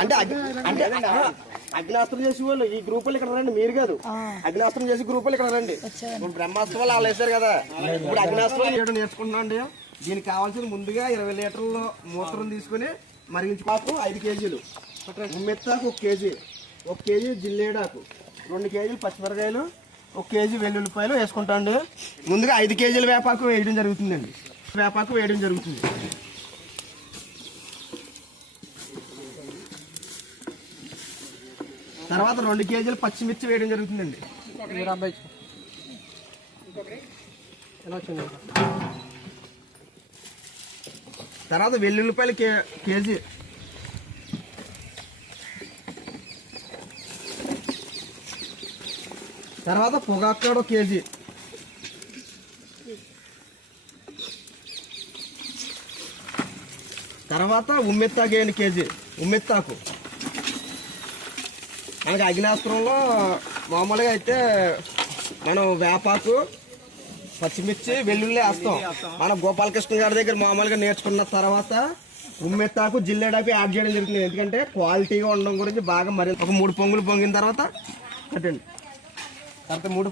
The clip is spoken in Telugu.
అంటే అగ్నాస్త్రం చేసే వాళ్ళు ఈ గ్రూప్ వాళ్ళు ఇక్కడ రండి మీరు కాదు. అగ్నాస్త్రం చేసే గ్రూప్ వాళ్ళు ఇక్కడ రండి. ఇప్పుడు బ్రహ్మాస్త్రాలు వాళ్ళు వేశారు కదా. ఇప్పుడు అగ్నాస్త్రం చేయడం నేర్చుకుంటున్నాం అండి. దీనికి కావాల్సింది ముందుగా ఇరవై లీటర్ల మూత్రం తీసుకుని మరిగించుకోకు ఐదు కేజీలు. ఉమ్మెత్తాకు ఒక కేజీ. ఒక కేజీ జిల్లేడాకు. రెండు కేజీలు పచ్చిమిరకాయలు ఒక కేజీ వెల్లుల్లిపాయలు వేసుకుంటాండి. ముందుగా ఐదు కేజీల వేపాకు వేయడం జరుగుతుందండి. వేపాకు వేయడం జరుగుతుంది. తర్వాత రెండు కేజీలు పచ్చిమిర్చి వేయడం జరుగుతుందండి. తర్వాత వెల్లుల్లిపాయలు కే కేజీ. తర్వాత పొగాకు కేజీ. తర్వాత ఉమ్మెత్తాకు కేజీ. ఉమ్మెత్తాకు. మనకి అగ్నాస్త్రంలో మామూలుగా అయితే మనం వేపాకు పచ్చిమిర్చి వెల్లుల్లి వేస్తాం. మన గోపాలకృష్ణ గారి దగ్గర మామూలుగా నేర్చుకున్న తర్వాత ఉమ్మెత్తాకు జిల్లేడాకు యాడ్ చేయడం జరుగుతుంది. ఎందుకంటే క్వాలిటీగా ఉండడం గురించి బాగా మరి ఒక మూడు పొంగులు పొంగిన తర్వాత కట్టండి. తర్వాత మూడు